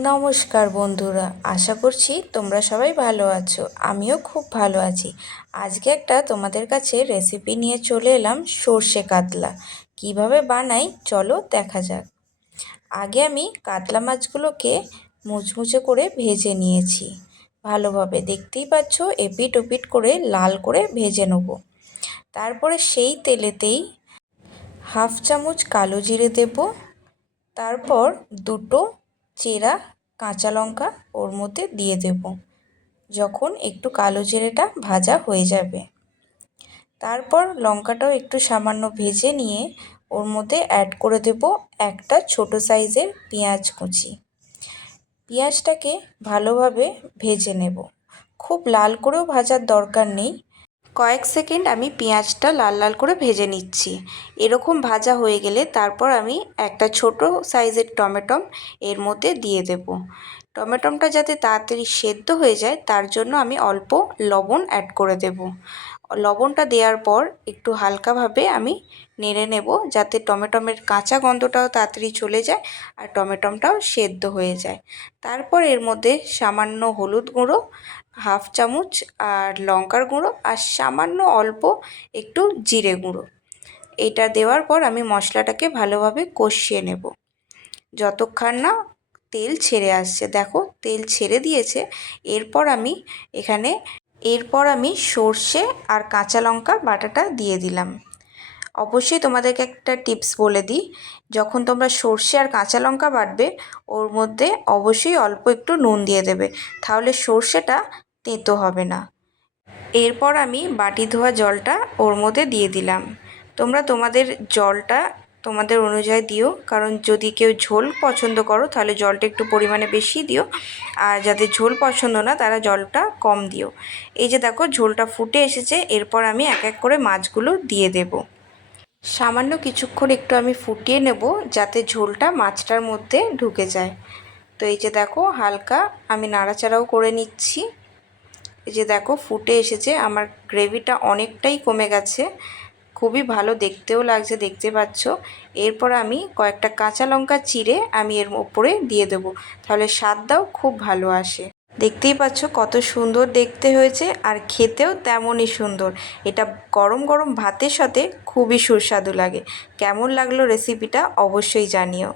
নমস্কার বন্ধুরা, আশা করছি তোমরা সবাই ভালো আছো। আমিও খুব ভালো আছি। আজকে একটা তোমাদের কাছে রেসিপি নিয়ে চলে এলাম, সর্ষে কাতলা। কীভাবে বানাই, চলো দেখা যাক। আগে আমি কাতলা মাছগুলোকে মুচমুচে করে ভেজে নিয়েছি। ভালোভাবে দেখতেই পাচ্ছ, এপিট ওপিট করে লাল করে ভেজে নেব। তারপরে সেই তেলেতেই হাফ চামচ কালো জিরে দেব। তারপর দুটো চেরা, কাঁচা লঙ্কা ওর মধ্যে দিয়ে দেব। যখন একটু কালো জিরেটা ভাজা হয়ে যাবে। তারপর লঙ্কাটাও একটু সামান্য ভেজে নিয়ে ওর মধ্যে অ্যাড করে দেব একটা ছোট সাইজের পেঁয়াজ কুচি। পেঁয়াজটাকে ভালোভাবে ভেজে নেব। খুব লাল করেও ভাজার দরকার নেই। কয়েক সেকেন্ড আমি পেঁয়াজটা লাল লাল করে ভেজে নিচ্ছি। এরকম ভাজা হয়ে গেলে তারপর আমি একটা ছোট সাইজের টমেটো এর মধ্যে দিয়ে দেব। টমেটমটা যাতে তাড়াতাড়ি সেদ্ধ হয়ে যায়, তার জন্য আমি অল্প লবণ অ্যাড করে দেব। লবণটা দেওয়ার পর একটু হালকাভাবে আমি নেড়ে নেব যাতে টমেটমের কাঁচা গন্ধটাও তাড়াতাড়ি চলে যায় আর টমেটমটাও সেদ্ধ হয়ে যায়। তারপর এর মধ্যে সামান্য হলুদ গুঁড়ো, হাফ চামচ আর লঙ্কার গুঁড়ো আর সামান্য অল্প একটু জিরে গুঁড়ো। এটা দেওয়ার পর আমি মশলাটাকে ভালোভাবে কষিয়ে নেব। যতক্ষণ না তেল ছেড়ে আসছে। দেখো, তেল ছেড়ে দিয়েছে। এরপর আমি এখানে, এরপর আমি সর্ষে আর কাঁচা লঙ্কা বাটাটা দিয়ে দিলাম। অবশ্যই তোমাদেরকে একটা টিপস বলে দিই, যখন তোমরা সর্ষে আর কাঁচা লঙ্কা বাটবে, ওর মধ্যে অবশ্যই অল্প একটু নুন দিয়ে দেবে, তাহলে সর্ষেটা তেঁতো হবে না। এরপর আমি বাটি ধোয়া জলটা ওর মধ্যে দিয়ে দিলাম। তোমরা তোমাদের জলটা তোমাদের অনুযায়ী দিও। কারণ যদি কেউ ঝোল পছন্দ করো, তাহলে জলটা একটু পরিমাণে বেশি দিও। আর যাদের ঝোল পছন্দ না, তারা জলটা কম দিও। এই যে দেখো, ঝোলটা ফুটে এসেছে। এরপর আমি এক এক করে মাছগুলো দিয়ে দেব। সামান্য কিছুক্ষণ একটু আমি ফুটিয়ে নেব, যাতে ঝোলটা মাছটার মধ্যে ঢুকে যায়। তো এই যে দেখো, হালকা আমি নাড়াচাড়াও করে নিচ্ছি। এই যে দেখো, ফুটে এসেছে। আমার গ্রেভিটা অনেকটাই কমে গেছে। খুবই ভালো দেখতেও লাগছে, দেখতে পাচ্ছ। এরপর আমি কয়েকটা কাঁচা লঙ্কা চিড়ে আমি এর ওপরে দিয়ে দেবো। তাহলে স্বাদটাও খুব ভালো আসে। দেখতেই পাচ্ছ কত সুন্দর দেখতে হয়েছে আর খেতেও তেমনই সুন্দর। এটা গরম গরম ভাতের সাথে খুবই সুস্বাদু লাগে। কেমন লাগল রেসিপিটা অবশ্যই জানিও।